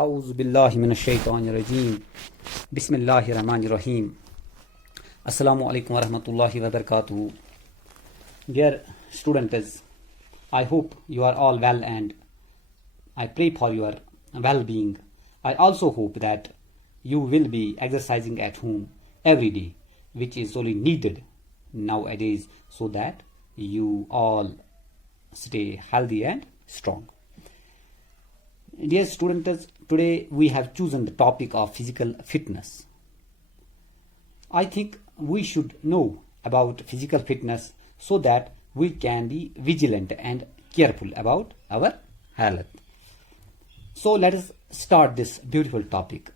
اعوذ باللہ من الشیطان الرجیم بسم اللہ الرحمن الرحیم السلام علیکم ورحمۃ اللہ وبرکاتہ. Dear students, I hope you are all well and I pray for your well-being. I also hope that you will be exercising at home every day, which is only needed nowadays so that you all stay healthy and strong. Dear students, today we have chosen the topic of physical fitness. I think we should know about physical fitness so that we can be vigilant and careful about our health. So let us start this beautiful topic.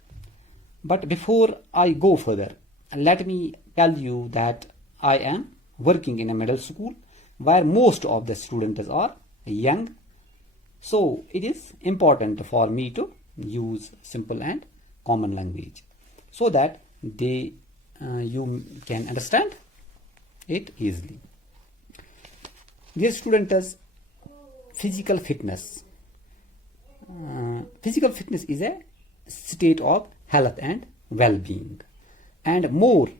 But before I go further, let me tell you that I am working in a middle school where most of the students are young. So it is important for me to use simple and common language so that you can understand it easily. Dear students, physical fitness. Physical fitness is a state of health and well-being, and more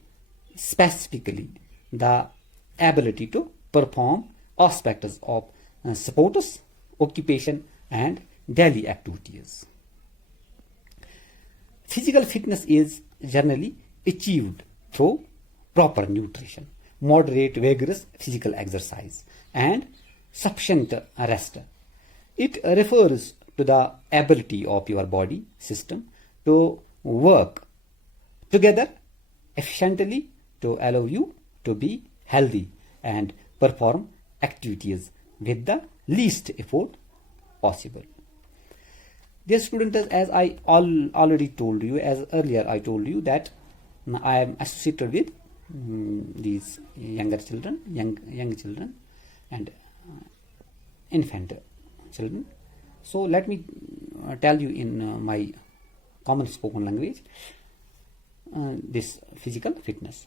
specifically, the ability to perform aspects of sports, occupation and daily activities. Physical fitness is generally achieved through proper nutrition, moderate vigorous physical exercise and sufficient rest. It refers to the ability of your body system to work together efficiently to allow you to be healthy and perform activities with the least effort possible. Dear students, as I already told you, as earlier I told you that I am associated with these young children and infant children. So let me tell you in my common spoken language this physical fitness.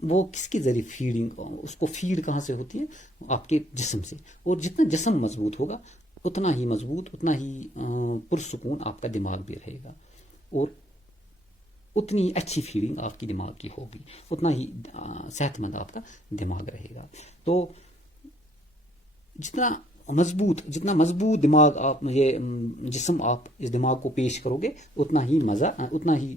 وہ کس کے ذریعے feeding, اس کو feed کہاں سے ہوتی ہے؟ آپ کے جسم سے. اور جتنا جسم مضبوط ہوگا اتنا ہی مضبوط، اتنا ہی پرسکون آپ کا دماغ بھی رہے گا، اور اتنی اچھی فیڈنگ آپ کی دماغ کی ہوگی، اتنا ہی صحت مند آپ کا دماغ رہے گا. تو جتنا مضبوط دماغ آپ، یہ جسم آپ اس دماغ کو پیش کرو گے، اتنا ہی مزہ، اتنا ہی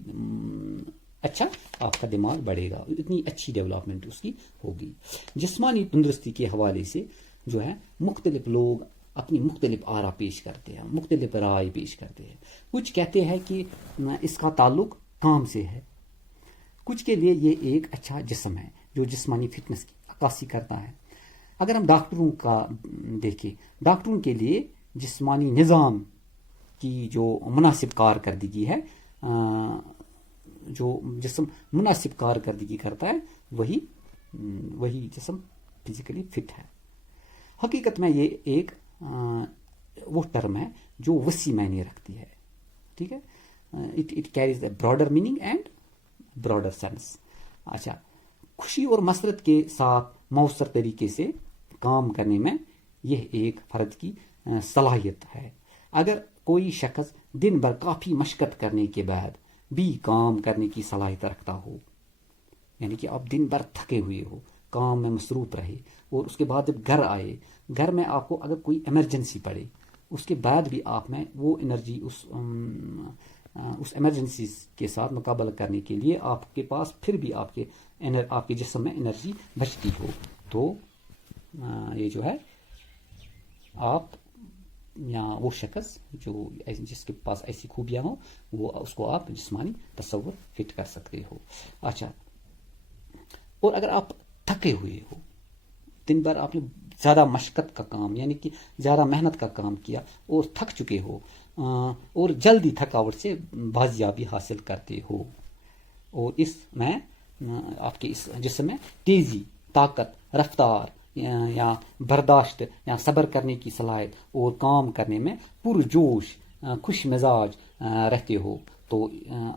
اچھا آپ کا دماغ بڑھے گا، اتنی اچھی ڈیولپمنٹ اس کی ہوگی. جسمانی تندرستی کے حوالے سے جو ہے مختلف لوگ اپنی مختلف آرا پیش کرتے ہیں، مختلف رائے پیش کرتے ہیں. کچھ کہتے ہیں کہ اس کا تعلق کام سے ہے، کچھ کے لیے یہ ایک اچھا جسم ہے جو جسمانی فٹنس کی عکاسی کرتا ہے. اگر ہم ڈاکٹروں کا دیکھیں، ڈاکٹروں کے لیے جسمانی نظام کی جو مناسب کارکردگی ہے، جو جسم مناسب کارکردگی کرتا ہے، وہی جسم فزیکلی فٹ ہے. حقیقت میں یہ ایک وہ ٹرم ہے جو وسیع معنی رکھتی ہے. ٹھیک ہے، it carries a broader meaning and broader sense. اچھا، خوشی اور مسرت کے ساتھ مؤثر طریقے سے کام کرنے میں یہ ایک فرد کی صلاحیت ہے. اگر کوئی شخص دن بھر کافی مشقت کرنے کے بعد بھی کام کرنے کی صلاحیت رکھتا ہو، یعنی کہ آپ دن بھر تھکے ہوئے ہو، کام میں مصروف رہے، اور اس کے بعد جب گھر آئے، گھر میں آپ کو اگر کوئی ایمرجنسی پڑے، اس کے بعد بھی آپ میں وہ انرجی، اس ایمرجنسی کے ساتھ مقابلہ کرنے کے لیے آپ کے پاس پھر بھی آپ کے جسم میں انرجی بچتی ہو، تو یہ جو ہے آپ یا وہ شخص جس کے پاس ایسی خوبیاں ہوں، وہ اس کو آپ جسمانی تصور فٹ کر سکتے ہو. اچھا، اور اگر آپ تھکے ہوئے ہو، دن بھر آپ نے زیادہ مشقت کا کام، یعنی کہ زیادہ محنت کا کام کیا اور تھک چکے ہو، اور جلدی تھکاوٹ سے بازیابی حاصل کرتے ہو، اور اس میں آپ کے اس جسم میں تیزی، طاقت، رفتار یا برداشت یا صبر کرنے کی صلاحیت اور کام کرنے میں پرجوش، خوش مزاج رہتے ہو، تو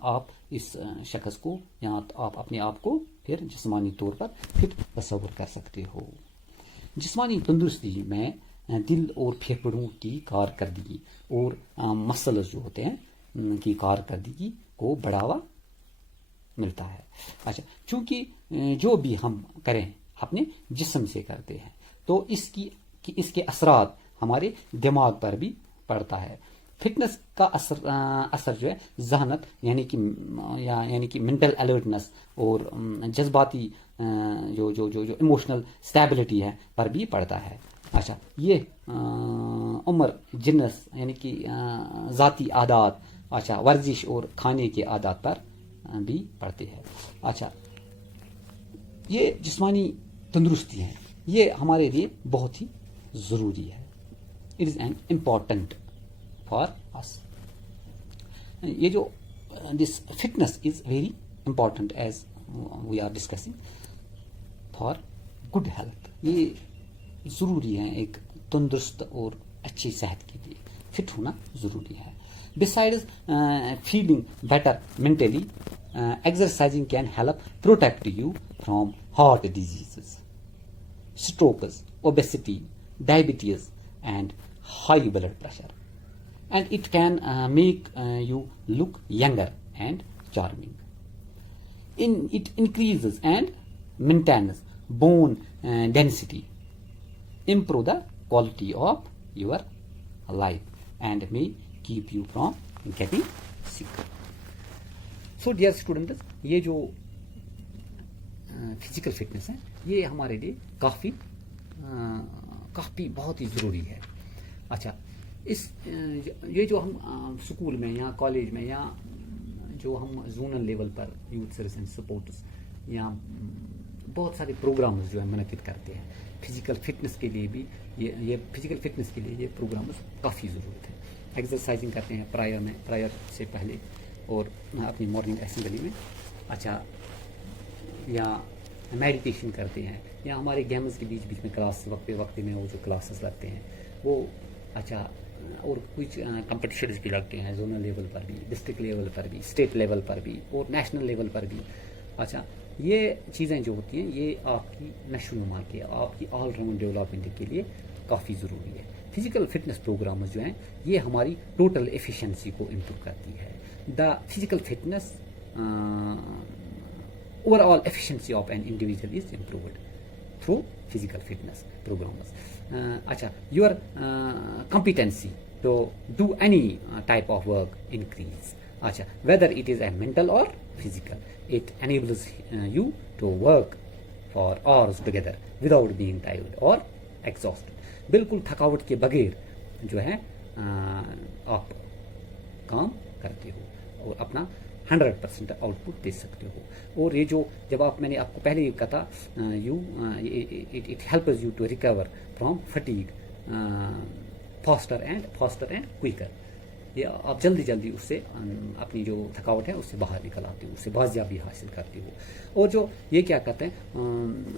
آپ اس شخص کو یا آپ اپنے آپ کو پھر جسمانی طور پر فٹ تصور کر سکتے ہو. جسمانی تندرستی میں دل اور پھیپھڑوں کی کارکردگی اور مسلز جو ہوتے ہیں کی کارکردگی کو بڑھاوا ملتا ہے. اچھا، چونکہ جو بھی ہم کریں اپنے جسم سے کرتے ہیں، تو اس کے اثرات ہمارے دماغ پر بھی پڑتا ہے. فٹنس کا اثر جو ہے ذہانت، یعنی کہ مینٹل الرٹنس اور جذباتی جو ایموشنل اسٹیبلٹی ہے پر بھی پڑتا ہے. اچھا، یہ عمر، جنس، یعنی کہ ذاتی عادات، اچھا، ورزش اور کھانے کے عادات پر بھی پڑتے ہیں. اچھا، یہ جسمانی تندرستی ہے، یہ ہمارے لیے بہت ہی ضروری ہے. It is an important for us. یہ جو this fitness is very important as we are discussing for good health. یہ ضروری ہے ایک تندرست اور اچھی صحت کے لیے فٹ ہونا ضروری ہے. Besides feeling better mentally, exercising can help protect you from heart diseases, strokes, obesity, diabetes, and high blood pressure. And it can make you look younger and charming. It increases and maintains bone density, improve the quality of your life, and may keep you from getting sick. So dear students, یہ جو physical fitness ہے یہ ہمارے لیے کافی بہت ہی ضروری ہے. اچھا، یہ جو ہم اسکول میں یا کالج میں یا جو ہم zonal level per youth service and sports یا بہت سارے پروگرامز جو ہے منعقد کرتے ہیں فزیکل فٹنس کے لیے بھی، یہ فزیکل فٹنس کے لیے یہ پروگرامز کافی ضرورت ہے. ایکسرسائزنگ کرتے ہیں پرائر سے پہلے اور اپنی مارننگ اسمبلی میں. اچھا، یا میڈیٹیشن کرتے ہیں، یا ہمارے گیمز کے بیچ میں کلاس وقت میں وہ جو کلاسز لگتے ہیں وہ. اچھا، اور کچھ کمپٹیشنز بھی لگتے ہیں زونل لیول پر بھی، ڈسٹرکٹ لیول پر بھی، اسٹیٹ لیول پر بھی اور نیشنل لیول پر بھی. اچھا، یہ چیزیں جو ہوتی ہیں یہ آپ کی نشو و نما کے آپ کی آل راؤنڈ ڈیولپمنٹ کے لیے کافی ضروری ہے. فزیکل فٹنس پروگرامز جو ہیں یہ ہماری ٹوٹل ایفیشنسی کو امپروو کرتی ہے. The physical fitness overall efficiency of an individual is improved through physical fitness programs. اچھا, your competency to do any type of work increase. Acha, whether it is a mental or physical, it enables you to work for hours together without being tired or exhausted. بالکل تھکاوٹ کے بغیر جو ہے آپ کام کرتے ہو اور اپنا 100% آؤٹ پٹ دے سکتے ہو. اور یہ جو جب میں نے آپ کو پہلے یہ کہا تھا it helps you to recover from fatigue faster and quicker. یہ آپ جلدی جلدی اس سے اپنی جو تھکاوٹ ہے اس سے باہر نکل آتے ہو, اس سے بازیابی حاصل کرتے ہو. اور جو یہ کیا کہتے ہیں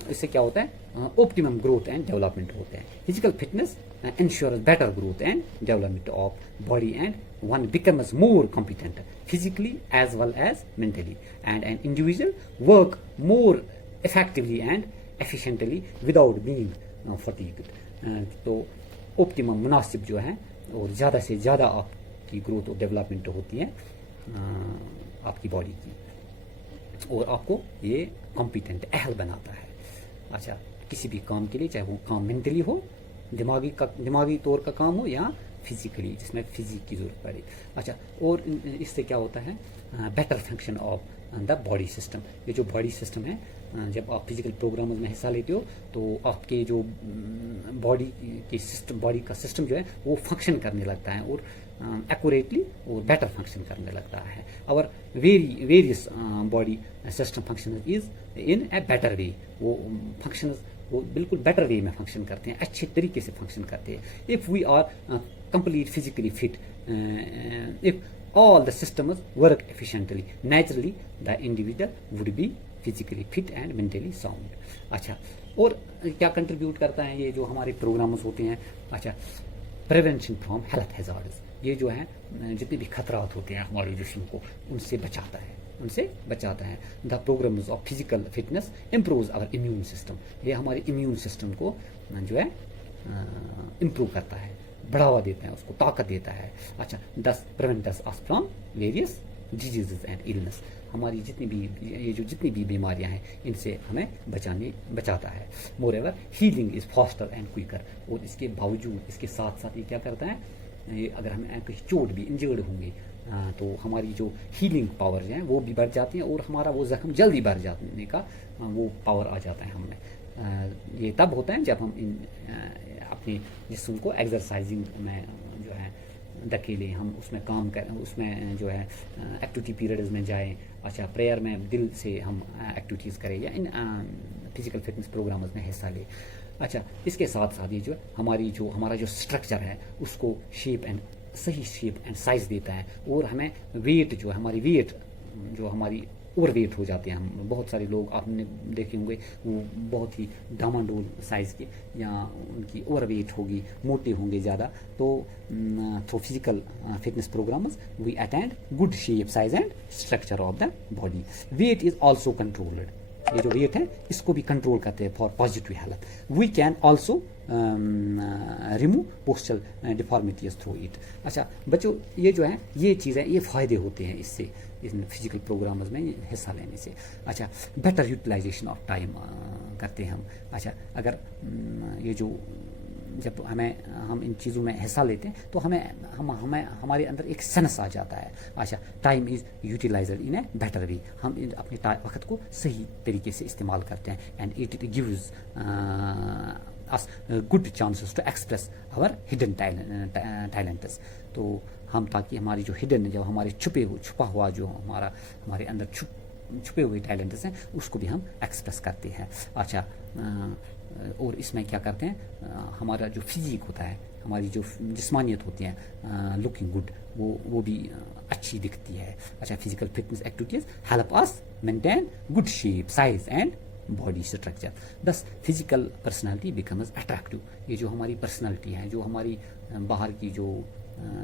اس سے کیا ہوتا ہے اوپٹیمم گروتھ اینڈ ڈیولپمنٹ ہوتے ہیں. Physical fitness ensures better growth and development of body and one becomes more competent physically as well as mentally and an individual work more effectively and efficiently without being fatigued. تو optimum مناسب جو ہے اور زیادہ سے زیادہ آپ کی گروتھ اور ڈیولپمنٹ ہوتی ہے آپ کی باڈی کی اور آپ کو یہ کمپیٹنٹ اہل بناتا ہے. اچھا, کسی بھی کام کے لیے چاہے وہ کام مینٹلی ہو, دماغی طور کا کام ہو یا فزیکلی جس میں فزیک کی ضرورت پڑے. اچھا, اور اس سے کیا ہوتا ہے better function of the body system. یہ جو باڈی سسٹم ہے جب آپ فزیکل پروگرامز میں حصہ لیتے ہو تو آپ کے جو باڈی کا سسٹم جو ہے وہ فنکشن کرنے لگتا ہے اور ایکوریٹلی اور بیٹر فنکشن کرنے لگتا ہے. اور various body system function is in a better way. وہ فنکشنز وہ بالکل بیٹر وے میں فنکشن کرتے ہیں, اچھے طریقے سے فنکشن کرتے ہیں. If we are complete physically fit, if all the systems work efficiently, naturally the individual would be physically fit and mentally sound. اچھا, اور کیا کنٹریبیوٹ کرتا ہے یہ جو ہمارے پروگرامز ہوتے ہیں. اچھا, پریونشن فرام ہیلتھ ہیزارڈز. یہ جو ہیں جتنے بھی خطرات ہوتے ہیں ہمارے جسم کو ان سے بچاتا ہے. The programs of physical fitness improves our immune system. یہ ہمارے امیون سسٹم کو جو ہے امپروو کرتا ہے, بڑھاوا دیتا ہے, اس کو طاقت دیتا ہے. اچھا, this prevents us from various diseases and illness. ہماری جتنی بھی بیماریاں ہیں ان سے ہمیں بچاتا ہے. More ever healing is faster and quicker. اور اس کے باوجود اس کے ساتھ ساتھ یہ کیا کرتا ہے, یہ اگر ہمیں کہیں چوٹ بھی انجرڈ ہوں گے تو ہماری جو ہیلنگ پاور ہیں وہ بھی بڑھ جاتی ہیں اور ہمارا وہ زخم جلدی بھر جانے کا وہ پاور آ جاتا ہے ہم میں. یہ تب ہوتا ہے جب ہم اپنے جسم کو ایکسرسائزنگ میں جو ہے دھکیلیں, ہم اس میں کام کریں, اس میں جو ہے ایکٹیویٹی پیریڈز میں جائیں. اچھا, پریئر میں دل سے ہم ایکٹیویٹیز کریں یا ان فزیکل فٹنس پروگرامز میں حصہ لیں. اچھا, اس کے ساتھ ساتھ یہ جو ہمارا جو اسٹرکچر ہے اس کو صحیح شیپ اینڈ سائز دیتا ہے. اور ہمیں ویٹ جو ہماری اوور ویٹ ہو جاتے ہیں ہم. بہت سارے لوگ آپ نے دیکھے ہوں گے وہ بہت ہی ڈاماڈول سائز کے یا ان کی اوور ویٹ ہوگی, موٹے ہوں گے زیادہ. تو through physical fitness programs we attain good shape size and structure of the body. Weight is also controlled. یہ جو ویٹ ہے اس کو بھی کنٹرول کرتے ہیں for positive health. We can also remove postural deformities through it. اچھا بچوں, یہ جو ہیں یہ چیزیں یہ فائدے ہوتے ہیں اس سے فزیکل پروگرامز میں حصہ لینے سے. اچھا, بیٹر یوٹیلائزیشن آف ٹائم کرتے ہیں ہم. اچھا, اگر یہ جو جب ہم ان چیزوں میں حصہ لیتے ہیں تو ہمارے اندر ایک سینس آ جاتا ہے. اچھا, time is utilised in a better way. ہم اپنے وقت کو صحیح طریقے سے استعمال کرتے ہیں. And it gives us good chances to express our hidden talents. تو ہم تاکہ ہماری جو ہڈن جو ہمارے چھپا ہوا جو ہمارے اندر چھپے ہوئے ٹیلنٹس ہیں اس کو بھی ہم ایکسپریس کرتے ہیں. اچھا, اور اس میں کیا کرتے ہیں ہمارا جو فزیک ہوتا ہے, ہماری جو جسمانیت ہوتی ہے لکنگ گڈ, وہ بھی اچھی دکھتی ہے. اچھا, physical fitness activities help us maintain good shape size and body structure. This physical personality becomes attractive. یہ جو ہماری پرسنالٹی ہے, جو ہماری باہر کی جو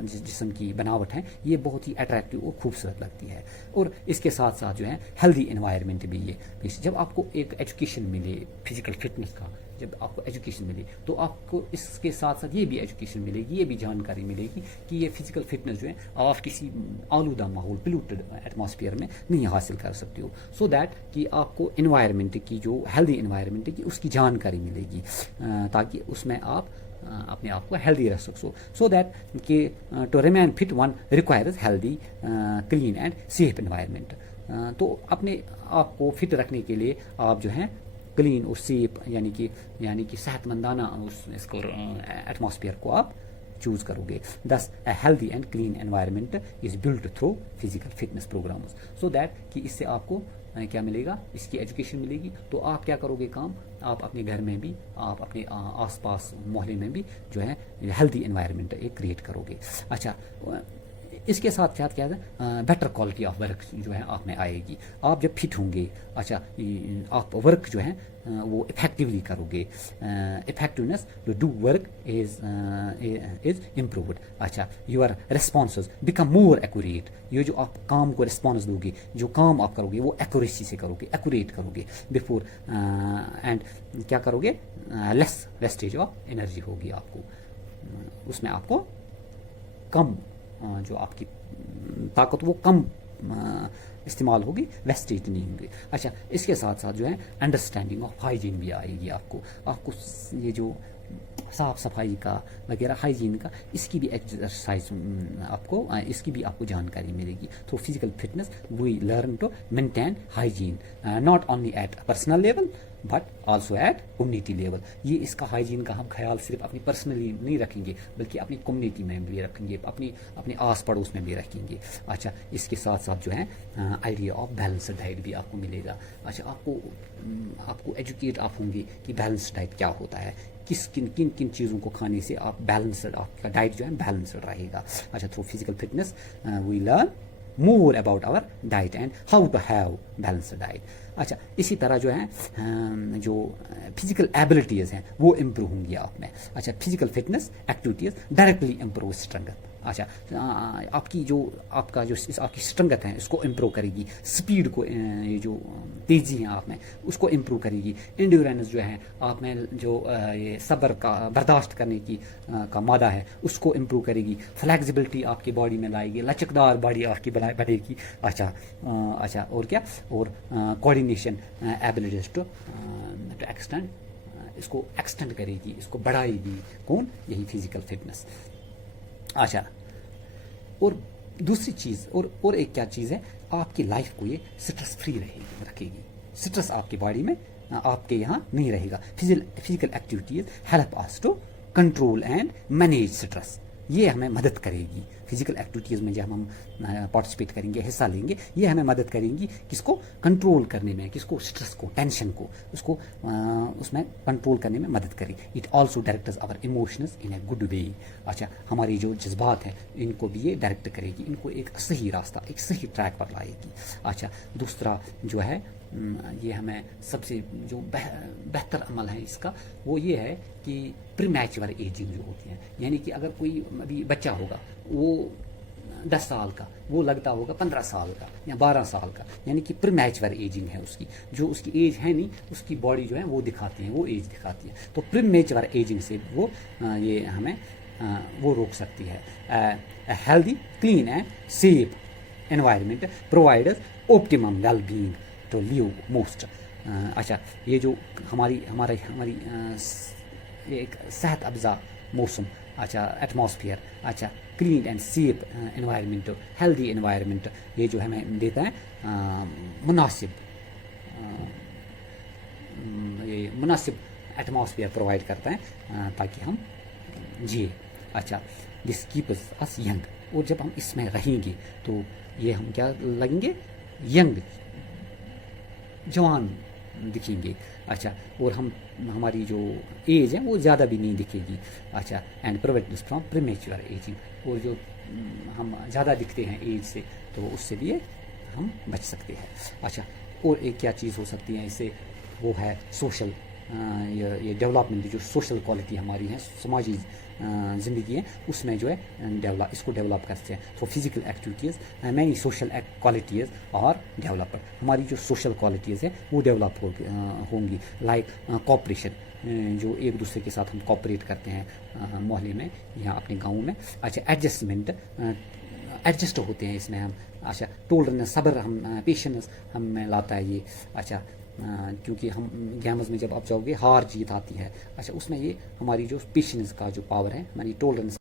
جسم کی بناوٹ ہے یہ بہت ہی اٹریکٹیو اور خوبصورت لگتی ہے. اور اس کے ساتھ ساتھ جو ہے ہیلدی انوائرمنٹ بھی یہ جب آپ کو ایک ایجوکیشن ملے فزیکل فٹنس کا, جب آپ کو ایجوکیشن ملے تو آپ کو اس کے ساتھ ساتھ یہ بھی ایجوکیشن ملے گی, یہ بھی جانکاری ملے گی کہ یہ فزیکل فٹنس جو ہے آپ کسی آلودہ ماحول پلیوٹڈ ایٹماسفیئر میں نہیں حاصل کر سکتے ہو, سو دیٹ کہ آپ کو انوائرمنٹ کی جو ہیلدی انوائرمنٹ کی اس کی جانکاری ملے گی تاکہ اس میں آپ اپنے آپ کو ہیلدی رکھ سکو, سو دیٹ کہ to remain fit one requires healthy clean and safe environment. تو اپنے آپ کو فٹ رکھنے کے لیے آپ جو ہیں کلین اور سیف یعنی کہ صحت مندانہ اس کو ایٹماسفیئر کو آپ چوز کرو گے. This a healthy and clean environment is build through physical fitness programs, so that کہ اس سے آپ کو کیا ملے گا, اس کی ایجوکیشن ملے گی. تو آپ کیا کرو گے کام, آپ اپنے گھر میں بھی آپ اپنے آس پاس محلے میں بھی جو ہے ہیلدی انوائرمنٹ ایک کریٹ کرو گے. اچھا اس کے ساتھ ساتھ کیا ہے بیٹر کوالٹی آف ورک جو ہے آپ میں آئے گی. آپ جب فٹ ہوں گے اچھا آپ ورک جو ہے وہ افیکٹولی کرو گے, effectiveness to do work is improved. اچھا your responses become more accurate, یہ جو آپ کام کو ریسپانس دو گے, جو کام آپ کرو گے وہ ایکوریسی سے کرو گے, ایکوریٹ کرو گے بفور اینڈ کیا کرو گے لیس ویسٹیج آف انرجی ہوگی آپ کو, اس میں آپ کو کم جو آپ کی طاقت وہ کم استعمال ہوگی, ویسٹیج نہیں ہوگی. اچھا اس کے ساتھ ساتھ جو ہے انڈرسٹینڈنگ آف ہائیجین بھی آئے گی آپ کو یہ جو صاف صفائی کا وغیرہ ہائیجین کا اس کی بھی ایکسرسائز اس کی بھی آپ کو جانکاری ملے گی. تو physical fitness we learn to maintain hygiene not only at personal level but also at community level. یہ اس کا ہائیجین کا ہم خیال صرف اپنی پرسنلی نہیں رکھیں گے بلکہ اپنی کمیونٹی میں بھی رکھیں گے, اپنے آس پڑوس میں بھی رکھیں گے. اچھا اس کے ساتھ ساتھ جو ہے آئیڈیا آف بیلنس ڈائٹ بھی آپ کو ملے گا. اچھا آپ کو ایجوکیٹ آپ ہوں گے کہ بیلنس ڈائٹ کیا ہوتا ہے, کن چیزوں کو کھانے سے آپ بیلنسڈ آپ کا ڈائٹ جو ہے بیلنسڈ رہے گا. اچھا through physical fitness we learn more about our diet and how to have balanced diet. اچھا اسی طرح جو ہے جو فزیکل ایبلٹیز ہیں وہ امپروو ہوں گی آپ میں. اچھا physical fitness activities directly improve strength. اچھا آپ کی آپ کی اسٹرنگتھ ہے اس کو امپروو کرے گی, اسپیڈ کو یہ جو تیزی ہے آپ میں اس کو امپروو کرے گی, انڈیورنس جو ہے آپ میں جو یہ صبر کا برداشت کرنے کی کا مادہ ہے اس کو امپروو کرے گی, فلیکسیبلٹی آپ کی باڈی میں لائے گی, لچکدار باڈی آپ کی بڑھے گی. اچھا اور کیا, اور کوآرڈینیشن ایبلٹیز ٹو ایکسٹینڈ اس کو ایکسٹینڈ کرے گی, اس کو بڑھائے گی. کون, یہی فزیکل فٹنس. اچھا اور دوسری چیز اور ایک کیا چیز ہے, آپ کی لائف کو یہ سٹریس فری رکھے گی. سٹریس آپ کی باڈی میں آپ کے یہاں نہیں رہے گا. Physical activities help us to control and manage stress, یہ ہمیں مدد کرے گی. فزیکل ایکٹیویٹیز میں جب ہم پارٹیسپیٹ کریں گے, حصہ لیں گے, یہ ہمیں مدد کریں گی کس کو کنٹرول کرنے میں, کس کو اسٹریس کو, ٹینشن کو, اس میں کنٹرول کرنے میں مدد کرے. It also directs our emotions in a good way. اچھا ہماری جو جذبات ہیں ان کو بھی یہ ڈائریکٹ کرے گی, ان کو ایک صحیح راستہ, ایک صحیح ٹریک پر لائے گی. اچھا دوسرا جو ہے یہ ہمیں سب سے جو بہتر عمل ہے اس کا وہ یہ ہے کہ پری میچور ایجنگ جو ہوتی ہے, یعنی کہ اگر کوئی ابھی بچہ ہوگا وہ 10 سال کا, وہ لگتا ہوگا 15 سال کا یا 12 سال کا, یعنی کہ پری میچور ایجنگ ہے اس کی, جو اس کی ایج ہے نہیں اس کی باڈی جو ہے وہ دکھاتی ہے, وہ ایج دکھاتی ہے. تو پری میچور ایجنگ سے وہ یہ ہمیں وہ روک سکتی ہے. Healthy clean and safe environment provides optimum well being to live most. اچھا یہ جو ہماری ایک صحت افزا موسم, اچھا ایٹماسفیئر, اچھا clean and safe environment, healthy environment, یہ جو ہمیں دیتا ہے مناسب ایٹماسفیئر پرووائڈ کرتا ہے تاکہ ہم جیے. اچھا دس کیپز اس ینگ, اور جب ہم اس میں رہیں گے تو یہ ہم کیا لگیں گے, ینگ, جوان دکھیں گے. اچھا اور ہماری جو ایج ہے وہ زیادہ بھی نہیں دکھے گی. اچھا اینڈ پروویڈ فرام پریمیچور ایجنگ, اور جو ہم زیادہ دکھتے ہیں ایج سے تو اس سے بھی ہم بچ سکتے ہیں. اچھا اور ایک کیا چیز ہو سکتی ہے اس سے, وہ ہے سوشل یہ ڈیولپمنٹ جو سوشل کوالٹی ہماری ہیں سماجی زندگی ہے اس میں جو ہے اس کو ڈیولپ کرتے ہیں. تو physical activities many social qualities اور ڈیولپر ہماری جو سوشل کوالٹیز ہیں وہ ڈیولپ ہوں گی. لائک کوآپریشن جو ایک دوسرے کے ساتھ ہم کوآپریٹ کرتے ہیں محلے میں یا اپنے گاؤں میں. اچھا ایڈجسٹمنٹ ایڈجسٹ ہوتے ہیں اس میں ہم. اچھا ٹولرنس صبر ہم پیشنس ہم میں لاتا ہے یہ. اچھا کیونکہ ہم گیمز میں جب آپ جاؤ گے ہار جیت آتی ہے. اچھا اس میں یہ ہماری جو پیشنس کا جو پاور ہے ہماری ٹولرنس